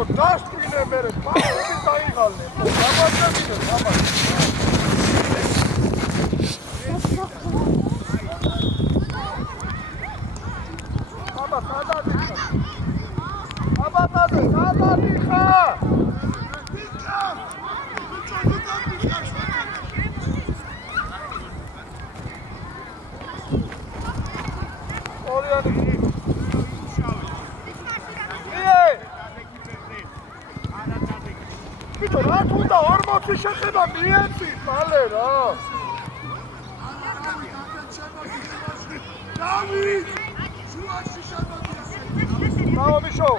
Vito, dastine mere, papi daigale. Vito, რა თუნდა 40 შეხება მიეცი, მალე რა. დავით, შუაში შემოდიას. დავიშო.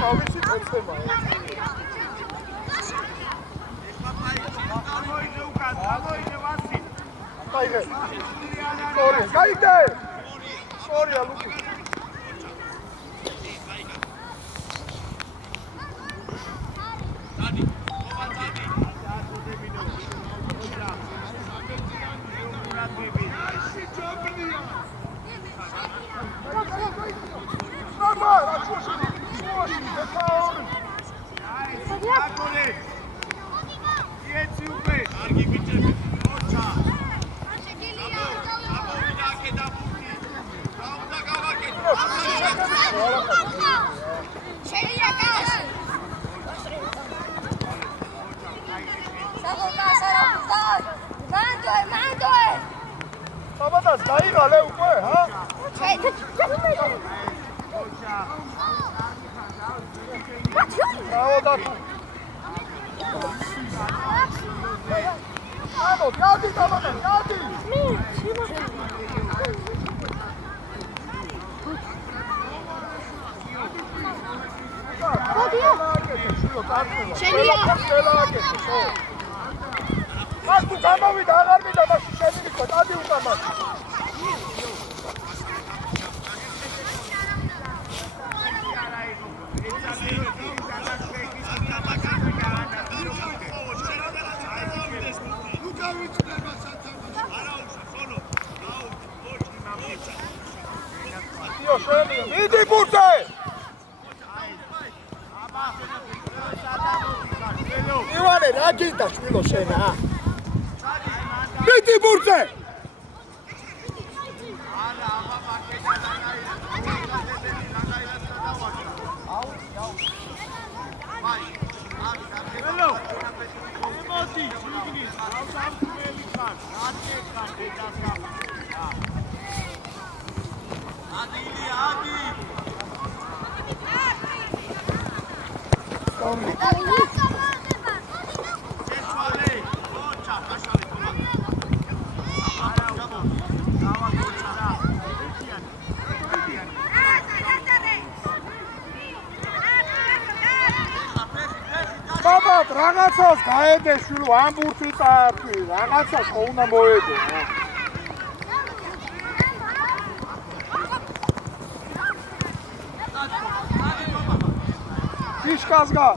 თავისი წემა. Kaide. Sorry, kaide. Sorry, Luki. Sabatas daigale უკვე, ჰა? დავდათ. ანუ, გადი საბატას, გადი. შენია. მას თუ გამოვიდა, აღარ მინდა მასში შემივიქვა, დადი უკან მას. მიდი ბურთზე! ივანე, რა გინდა შვილო შენ, ა? მიდი ბურთზე! Babad, რაღაცას გაედე შვილო, ამ ბურთი წაართვი, რაღაცას ხო უნდა მოედო. Fishkazga.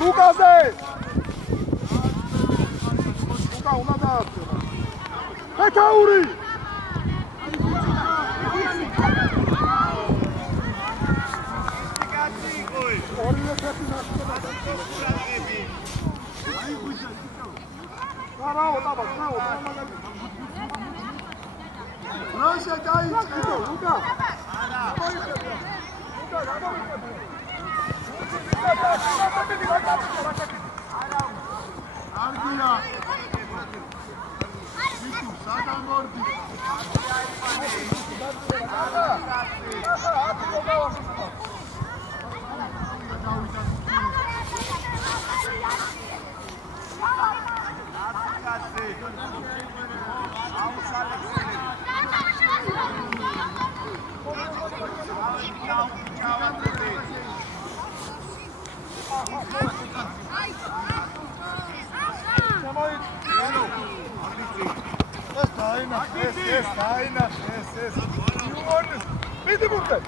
Lukaze. Luka უნდა დაართვე. ფეთაური. Bravo, bravo, bravo. Proszę daj, Luka. Argia. Situ, sada mordi. Vidi burada.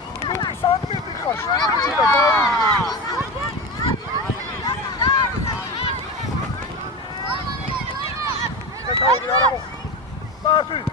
Sen mi bir kaç? Martin.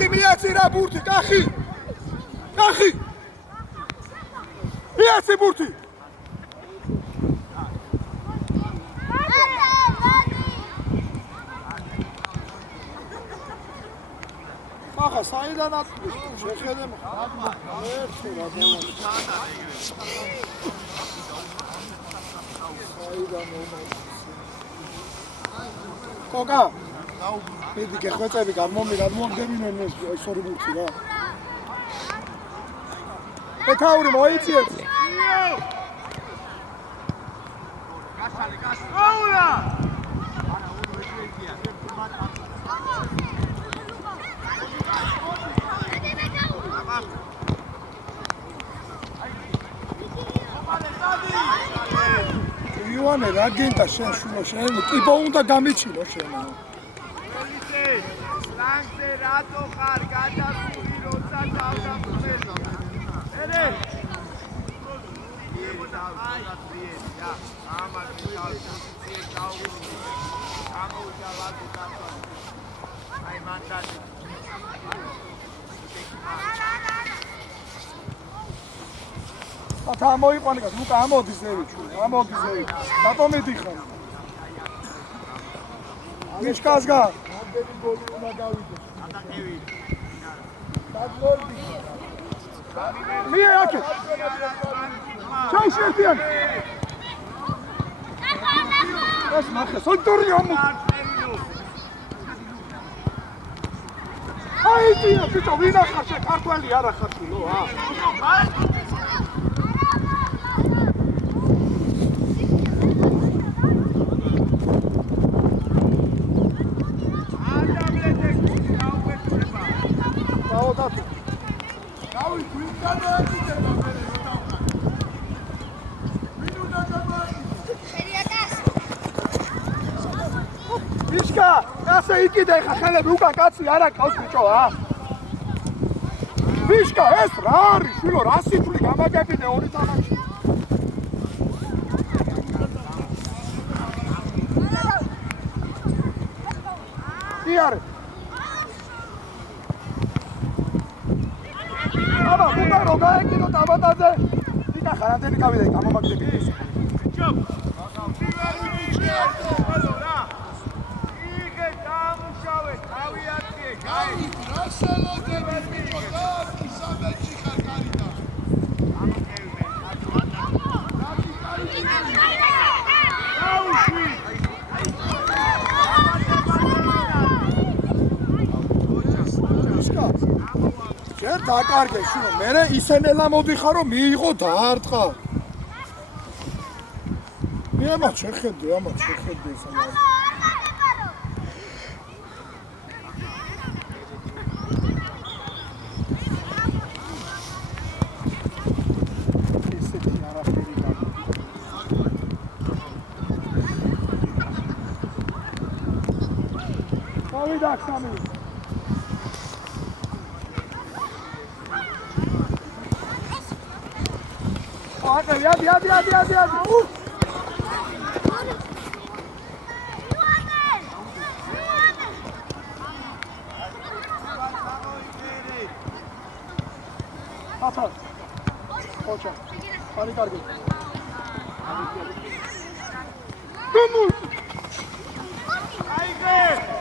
კახი მიეცი რა ბურთი, კახი! კახი! მიეცი ბურთი! ახლა საიდან აწვის შეხედე ერთი რა საიდან კოკა მიდი გეხვეწები გამომიგდებიან ეს ორი ბურთი რა ეთაური მოიწიეთ გასალი აულა ივანე რა გინდა შენ შულო შენ ტიპო უნდა გამიჩინო შენ სლანგზე რატო ხარ გადასული როცა დავდაბუნებო ერე თა მოიყვანე გას უკა ამოდის ზევი რატომ მიდიხარ მიშკას გა რამდენი გოლი უნდა გავიდოს ატაკევი დაგოლდი მie აქე ჩაიშერთიან ეს მახე სონტორი ამო აიდია ბიჭო ვინა ხარ შე ქართველი არა ხარ შულო Mishka, ასე იყიდე ხა ხელები უკან კაცი არა ყავს ბიჭო Mishka, ეს რა არის შვილო რა სიფლი გამაგებინე ორი თამაში იარე აბა უნდა რო გაეკიდო დაბადაზე იქა ხარანდელი გავიდა გამომაგდებინე ბიჭო შენ დაკარგე შურო მე ისენელა მოდიხარ რომ მიიღო დაარტყა მე ამათ შეხედე ესაა Daksami. Hadi. Papa. Koça. Hadi kargı. Dumur. Haydi.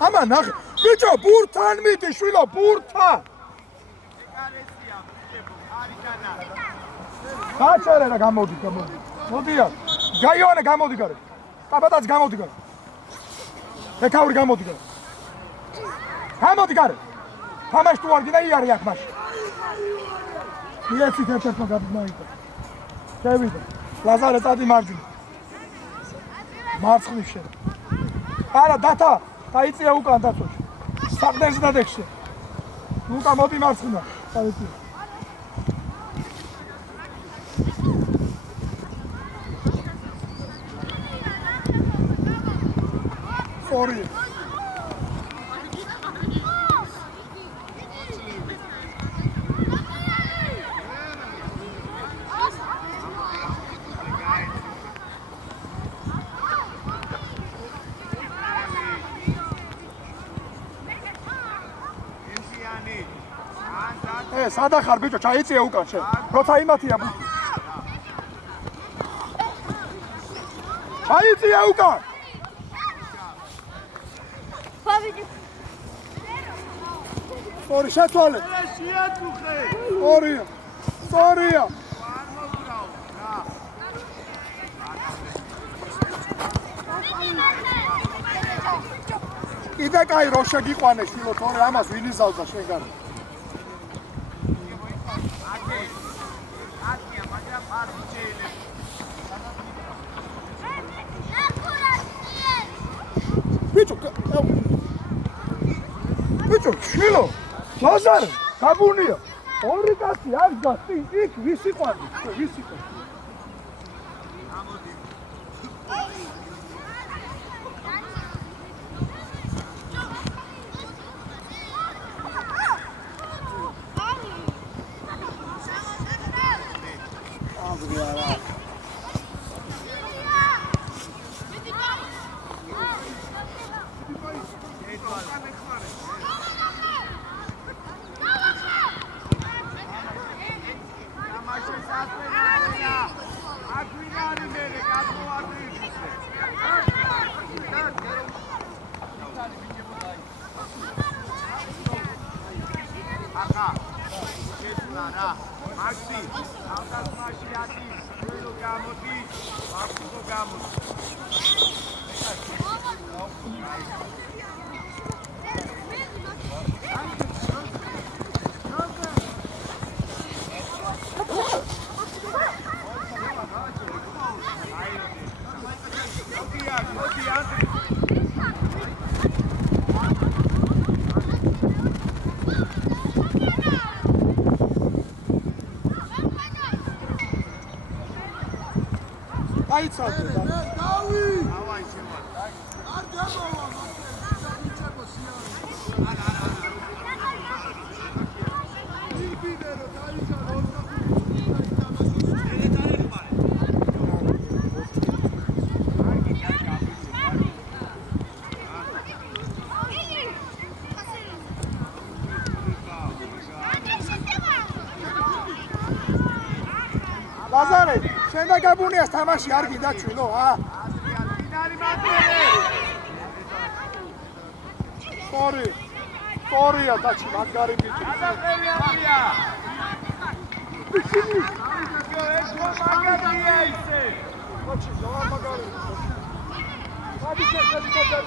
Ama naq bicho burtan midi shvilo burtan Kaçare ra gamodi Modiya Gaione gamodi gare Tabadas gamodi gare Ekauri gamodi gare Gamodi gare Tamash tu argina iari yakmash Ietsi tertetno gadnaita Kevida Lazare tadi margini მარცხნივ შენ. არა, დათა, დაიწია უკან დაცვაში. საყდენს დადექშე. უკან მოდი მარცხნა, დაიწია. Sorry. სადახარ ბიჭო, ჩაიწია უკან შენ. როცა იმათია ბუთი. ჩაიწია უკან. Sorry, შეცვალე. შეაწუხე. Sorry. Sorry. არ მოგრაო. რა. კიდე კაი რო შეგიყვანე შვილო, თორე ამას ვინ იზავდა შენ გარ. აკია, მაგრამ არ მიჩეილე. ბიჭო, შვილო, ლაზარე, გაბუნია. ორი კაცი არის გასწი, იქ ვის იყვანდი? ვის იყვანდი? Maxi, autas mașiatis,elu gamoti, maxi gamoti. აიცადე და დავი! დავაი შემოვა. არ გამოვა, მაგრამ ლაზარე, შენ და გაბუნიას თამაში არ გინდა ჩვილო, Sorry, დაჩი მაგარი ბიჭი. ადაყევიანია. ეს მაგარია ისე. მოჩი, ზოა მაგარი. მადი შეხედა.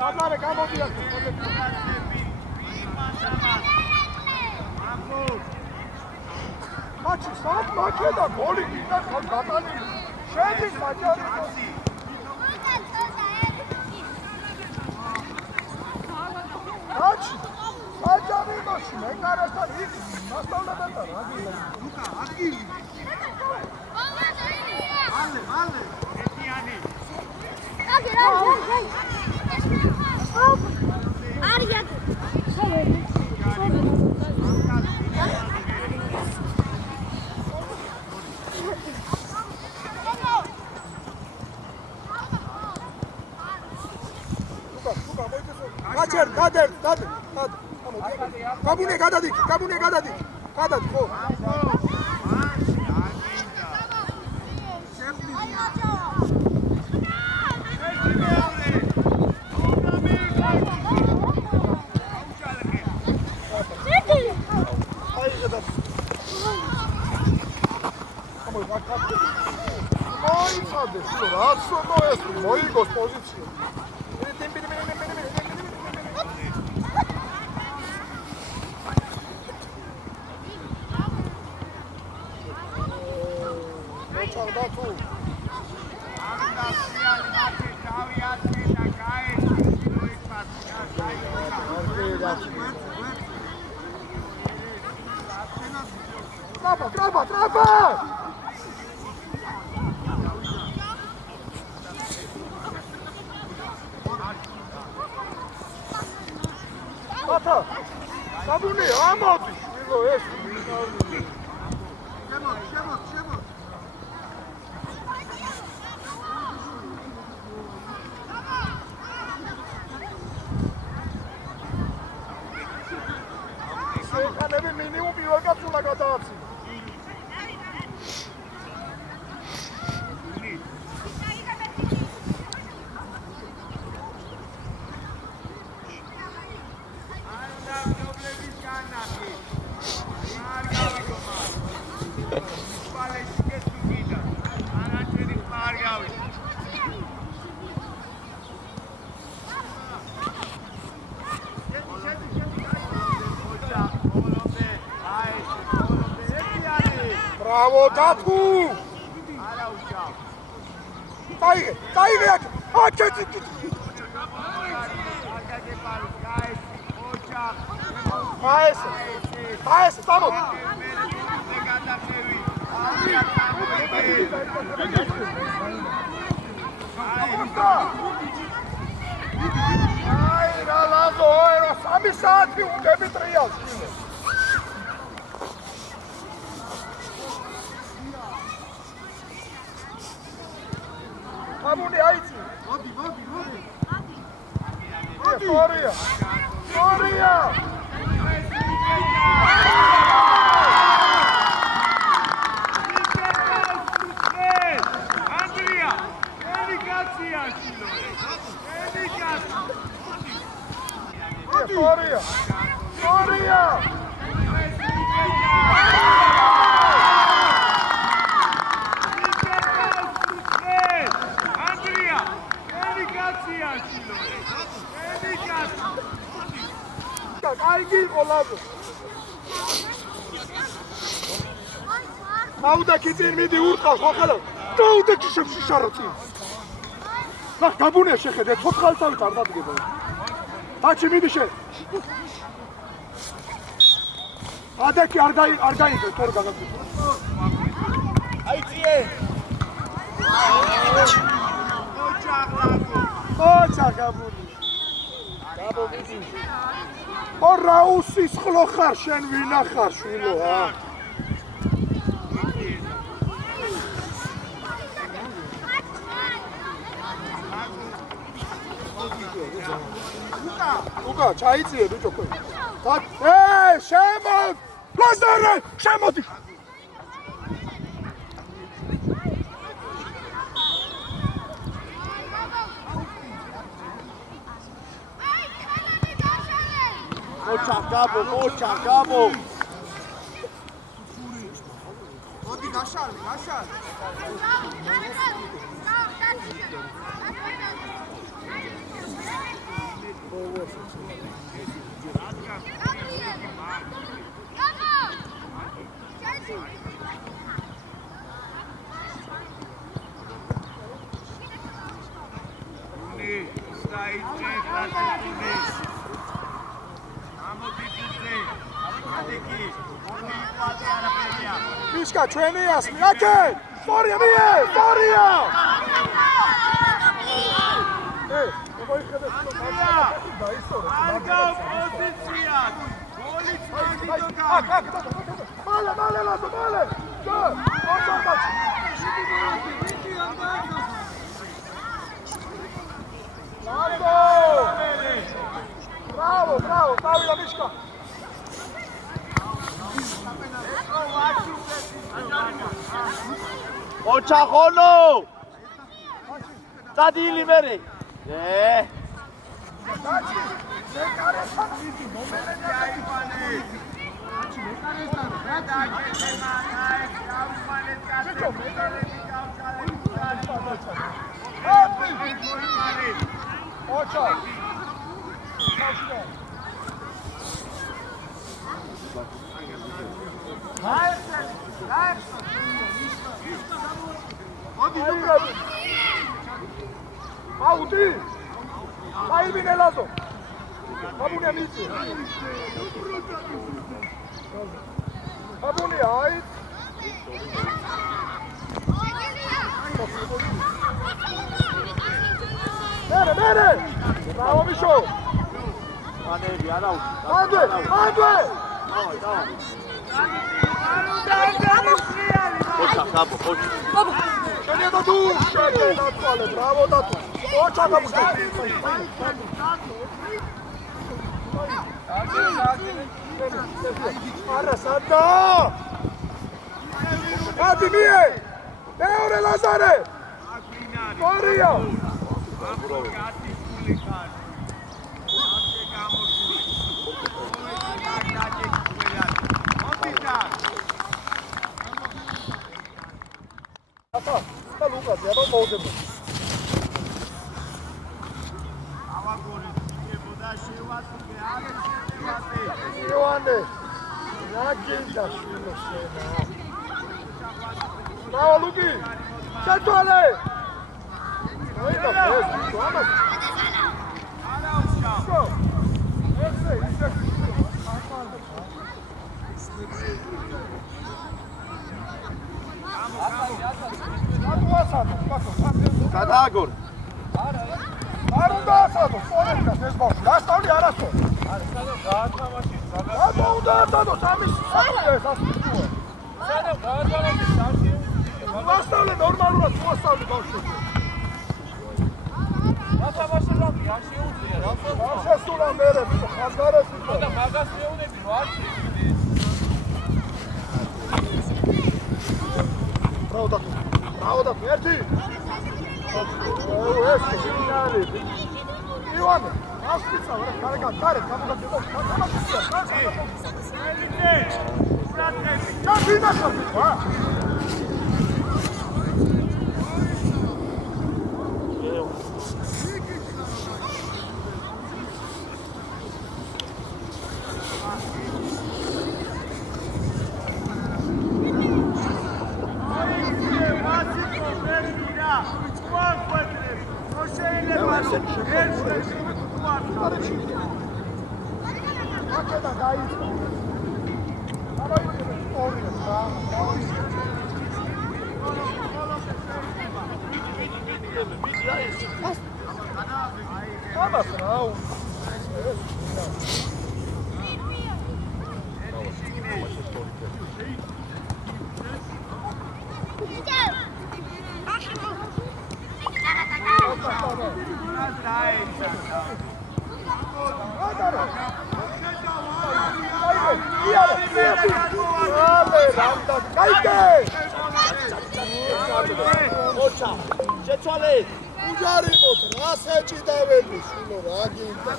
ლაზარე, გამოდია. მაჩი, სად მაკედა გოლი გინდა გატანილი. შედის მაჭარი. მაჩი, მაჭარი მასი, მე გარესთან იგი, მასწავლებელთა რა გინდა. ლუკა, ადგილი. მალე. ეთიანი. არია. გაჩერ, გადერ. გაბუნე გადადი. გადადი ხო. მოიცადე, შვილო, რაც უნდა ეს მოიგოს პოზიცია. ჩავდა თუ. ტრაპა! Ata! Sabuni, ამოდი, შვილო, ეს შემო. პალეში გესუგიდა. არაჩვენი ხარ გავი. Bravo, Tatu! Taige, ak! Paese, stamos! Ai, Ralazo, era sami saati, undemi trias. Amuni aici. Vodi. Soria. Andrea, delicația șilo. Soria. Andrea, delicația șilo. Kaigi qolado. Auda kidzin midi urqal ხო ხალა. დაუდე ჩიშებში შაროცი. და გაბუნია შეხედე 4 ხალხი არ დადგება. ბაჩი მიდი შე. ადაკი არ გაიგე თორ გაგაგდო. აიციე. ოჩა გაბუნი. გაბომიდი. ორაუსის ხლო ხარ შენ ვინა ხარ შვილო ა? Luka, ჩაიწიე ბიჭო ხო? შემოდ! ლაზარე, შემოდი! მოჩა გაბო. მოდი გაშალე. Mișca, ჩვენია, აკე! Სორია! მოიხედე დაისორო. არგა პოზიცია. გოლიც მაგიდო. მალე ლაზო, მალე. ოჩაკაჩი. Bravo, stavila Miška. ოჩახონო! წადილი მერე. Dači, nekaresan vidi, momenene აიფანე. Oča. Audi. Hai bine Lazo. Abune amici. Abune hai. Bene. Bravo Mișo. ანები არა უ. Ande. ოჩა გაბო, ოჩა. Șede da tu, șede da toale. Bravo da tu. Oča gabus. Arăsată! Gati mie! Teore Lazare! Soria! და ლუკაზე აბა მოვდება. ავაგორი იქებოდა შევაწუხე არის შევაწე. იოანე რა გინდა შვილო შენა. ბრავო ლუკი. ჩათვალე. მოიდა ეს თამას. არა უშავ. ესე. გადააგორ. არ უნდა ასადო, სწორედ ეს ბავშვი. რა სწავლი არასწორ. არა სადაც გაათამაშის სადაც რა უნდა ასადო, სამის საქმეა ეს ასწავლო. სადაც გაათამაშის სამში ასწავლე ნორმალურად მოასწავლე ბავშვი. გათამაშება არ შეუძლია რა რა შესულა მერე ხაზგარეს იყო. და მაგას მეუნები რომ არ შეიძლება Bravo, ერთი. ეს შინარი. ივანე, ასწავლა რა კარგად, გარეთ გამოგაჭედო. შეცვალე. უჯარიმოთ, რა შეჭიდაველი, შულო რა გინდა.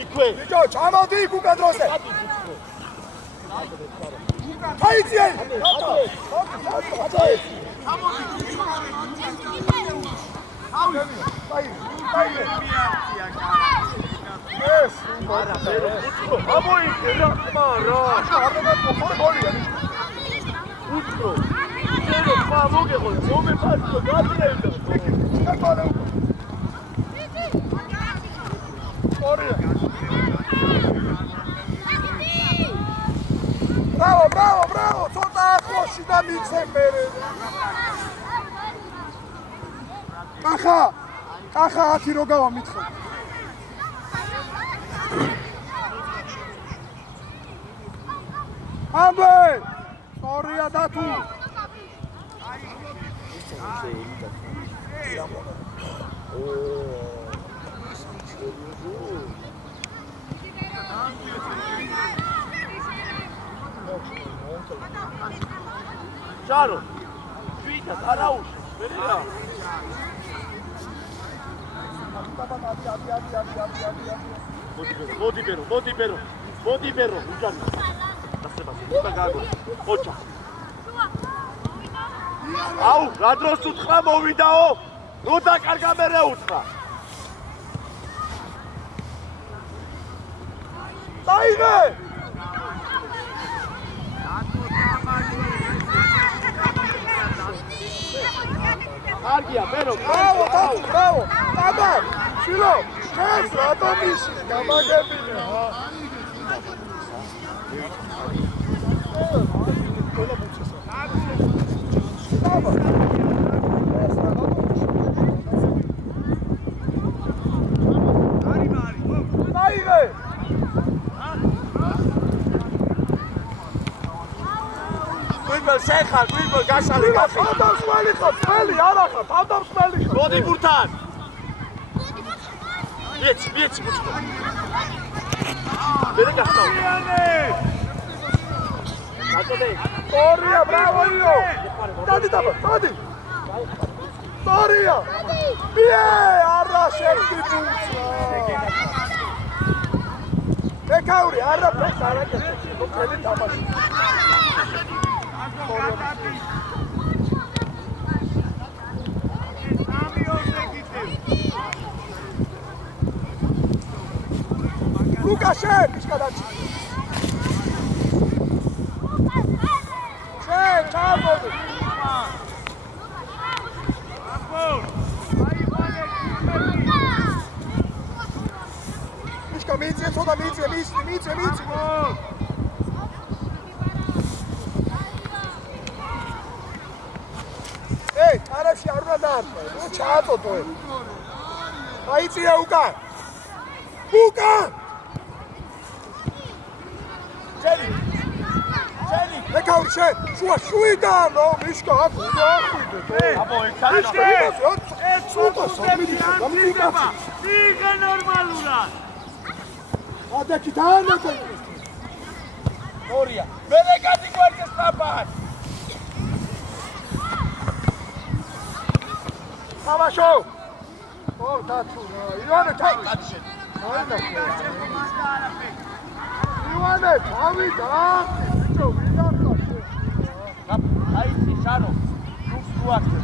იქვე. ბიჭო, ჩამოდი იქ უკან დროზე. აიძიე. ეს არა, ამოიგე რა, მარა. უცრო. ზერო ხა მოგეღო, მომეფასო გაძლევდა. Bravo, ცოტა ახლოში და მიცე მერე. კახა 10 რო გავა მითხო. ამდე! სწორია დათუ. ჯარო. ვიდა არაუში. ვერა. მოდი ბერო, უჯანი. დასება გააგო. ოჩა. აუ, რა დროს უთხრა მოვიდაო? ნუ დაკარგა მერე უთხრა. დაიღე! კარგია, ბერო. Bravo! აბა, შილო, შენს რატომ ისი გამაგებინე, ჰა? დაიღე! გვიბელ შეხარ, გვიბელ გაშალი გახი. თავდამსხმელი ხარ, წელი არა ხარ, თავდამსხმელი ხარ. მოდი გურთან. მიეცი ბუჩქო. ვერ გახსოვ. დაწოდე. Storija, bravo Io! Dadi tamo, dadi! Storija! Bije, arra šefti buca! ეკაური არაფერს არ აკეთებს ხო წელი თამაში ლუკაშე ისკადაჩი ჩავბოდი მიშკა მიიწე ცოტა მიიწე ეი კარებში არ უნდა დაარტყე ნუ ჩააწოდო აიწია უკან ეკაური შენ შუა შუიდან ნო მიშკა აქ უნდა ახვიდე აბო მიგე ნორმალურად ადაკი დაანაკე ორია მერე გადიგვარდეს თაბან თამაშო ო დათუ ივანე თავი ივანე თავი ბიჭო ვიდან აიცი შანო რუს უახე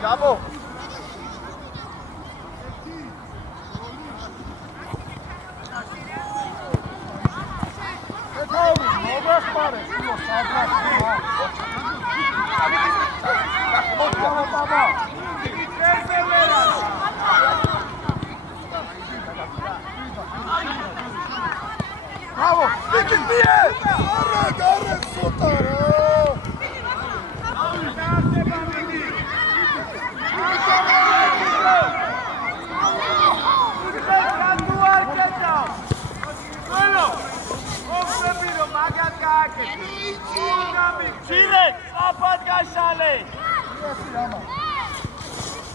Bravo! Bravo! Peki niye? Arre sotara. Çilek, apat gaşale.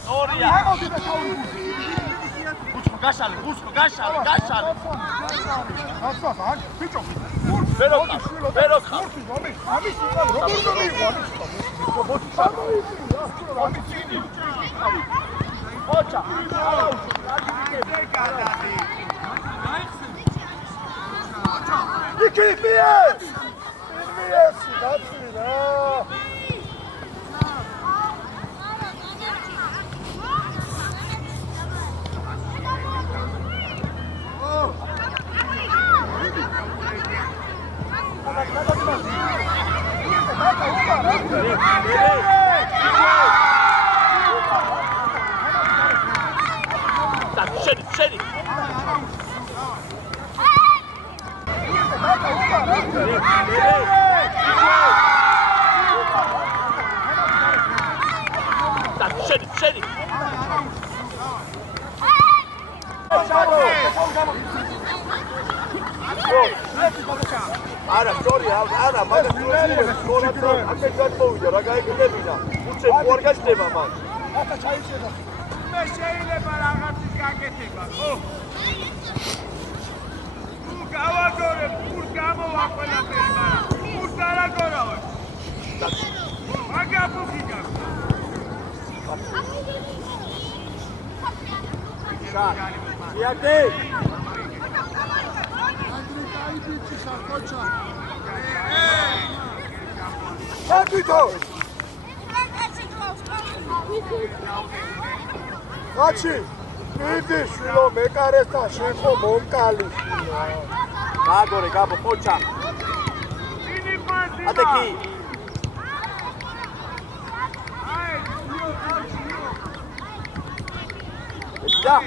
Oraya. Gaşale, gaşale. Bicho. Verokha. Ocha. İki bir. That's it. Şeri. Şeri. Არა, სწორია, არა, მაგრამ სწორად ამე გადმოვიდა, რა გაიგებინა. უცებ უარ გაჩნდება მან. აკა ჩაიშედა. მე შეიძლება რაღაცის გაკეთება, ხო? თუ გავაგორებ, თუ გამოვა ყველაფერი, მაგრამ თუ არ აგორავებ. მაგაფუქი გაქვს. Iarde! Capito! Achi! Vidi, shilo, mekaresta, shekho, monkali. Agore, gabo, pocha. Ateki. Da!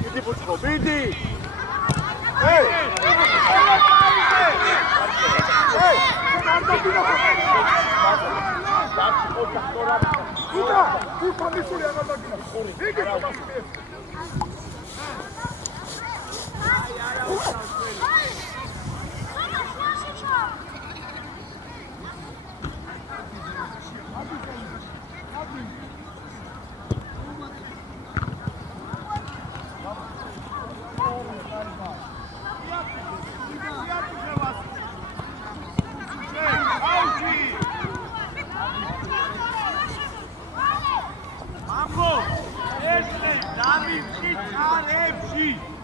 Vidi, puchko, vidi! Hey! Hey! Puta, misuli anadagina. Vidi, Agi.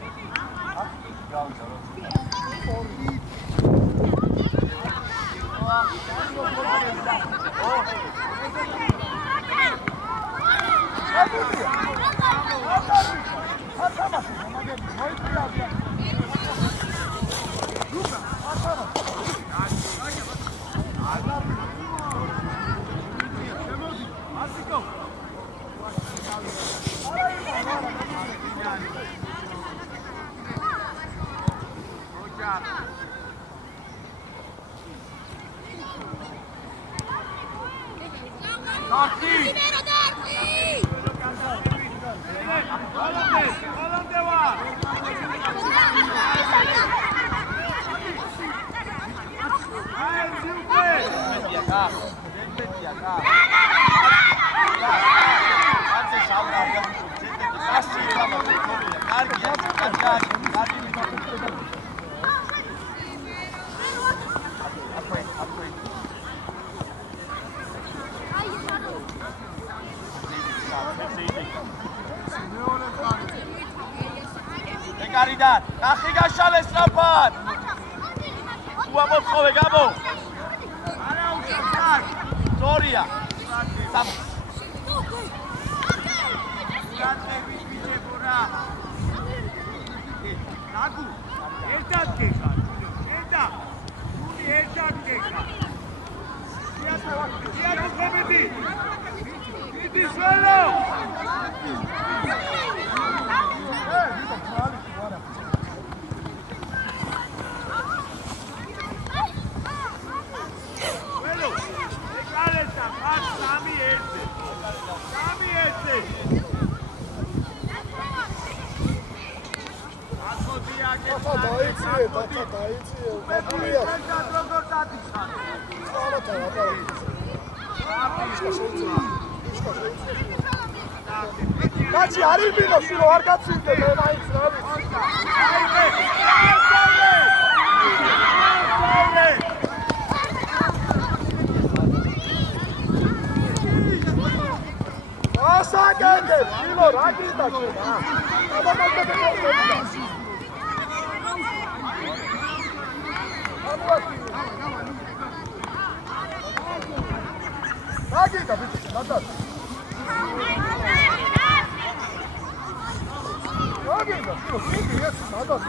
გარიდან ნახი გაშალეს სწრაფად უამოწოვე გამო არა უკეთარ ზორია გაწევი ბიჭებურა ნაგუ ერთად გეხა ერთად გული ერთად გეხა იატუხებები დიდი სველო Kaçı arayın bir de şunu arkasın de ben aynısını abi. Asa geldi. Şilo rakip taşıyor ha. Adam da Rakip tabii. Nasıl? 여기가 이거 되게 나다.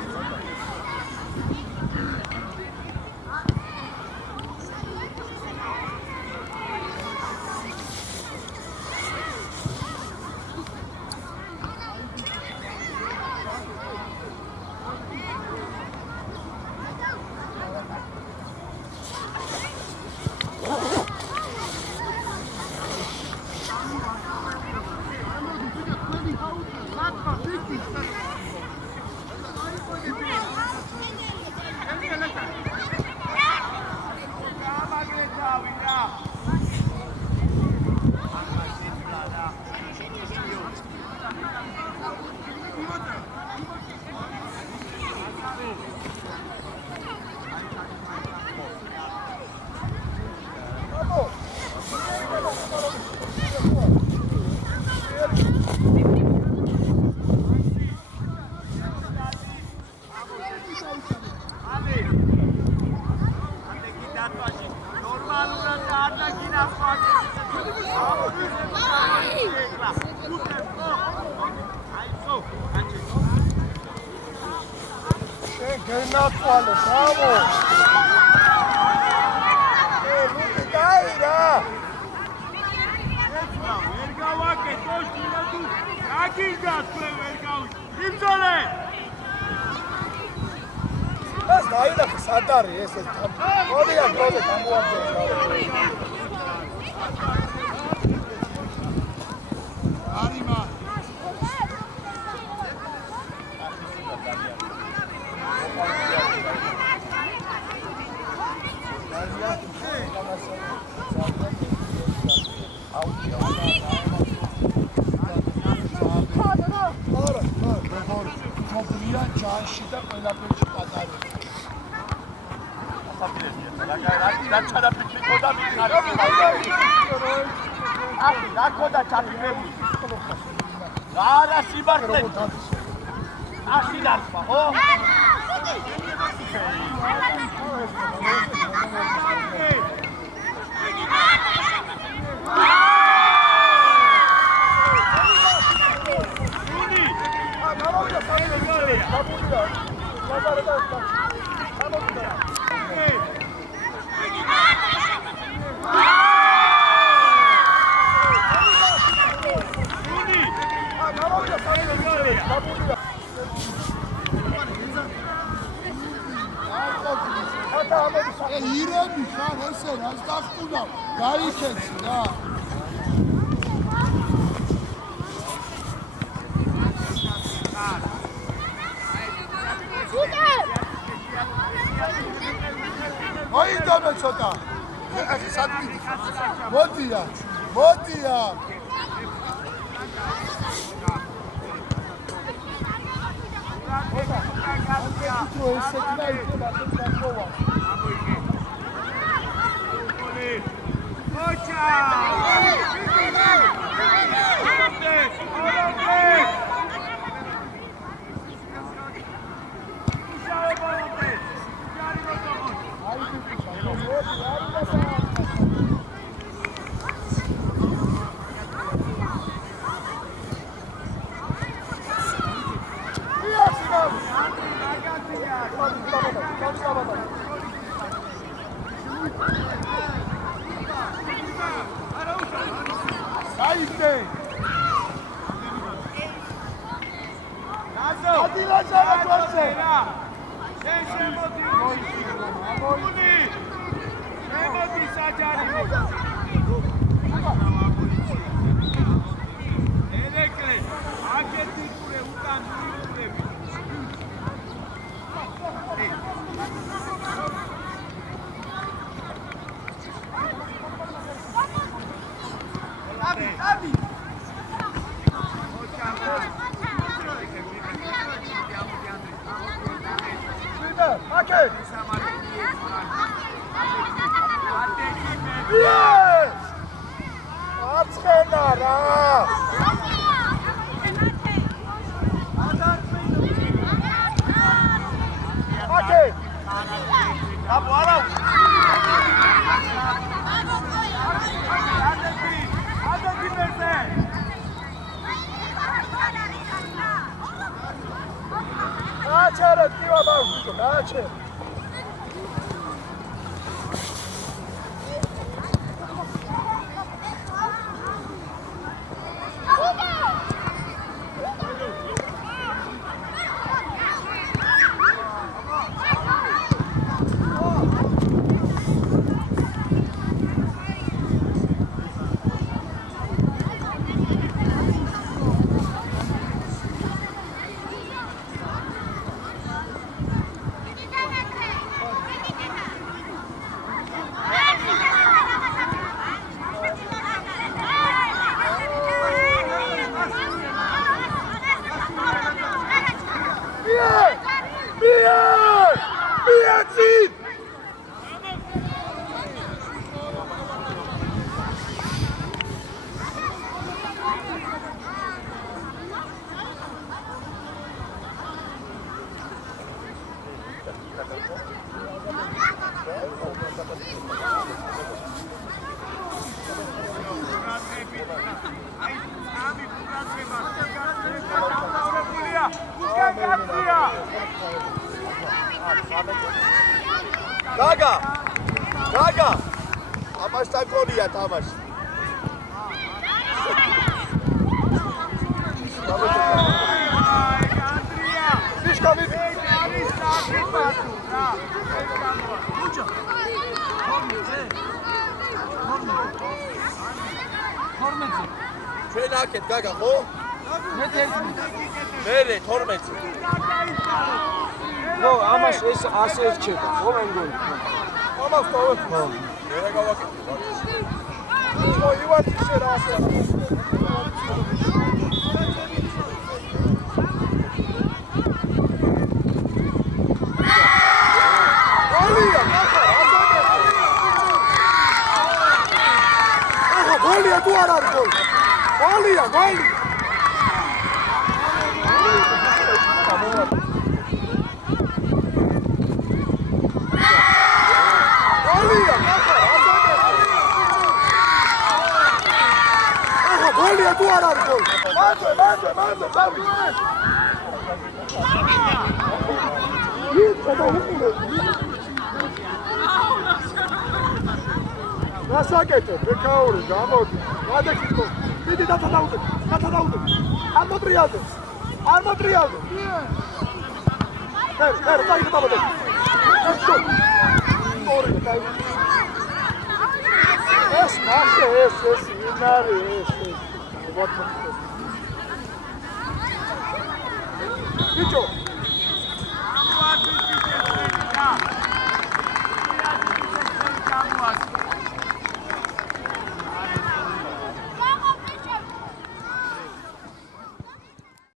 Gennato, bravo! Caira! Vergauake, toți tu, agildat pe vergau. Imzole! Asta aida sadari este. Odia groze camuate. Anima. Çarşıda ყველაფერში პატარებს. რა ჩადაფიქრე ხოდა მიხარი. აბი რა ხოდა ჩაფიქრებული. რა სიბარტე. აში დარწმა, ხო? ირები ხარ ესე რას დახტუნავ გაიქეცი რა მოიდომე ცოტა ახლა სათმიდი მოდია მოდია თუ ესეთი და იქნება დაგმოვა Ocha! გაგა ამასთან გონია თამაში ჩვენ აქეთ გაგა ხო? მე 12 ხო ამას ეს ასე ერჩება ხო მე მგონი ამას თავად ხო მე გავაკეთე ხო ივანს ისე რა ასე გოლია თუ არ არის გოლი გოლია გოლი გოლია თუ არ არის გოლი? მანდე, დავი. რასაკეთე, ბექაური, გამოდი. გადაგიქო. დიდი დათა დაუდე. არ მოტრიალდე. ჰერ, დაიგე დავდე. ეს მაშე ეს ინარი ეს. ბიჭო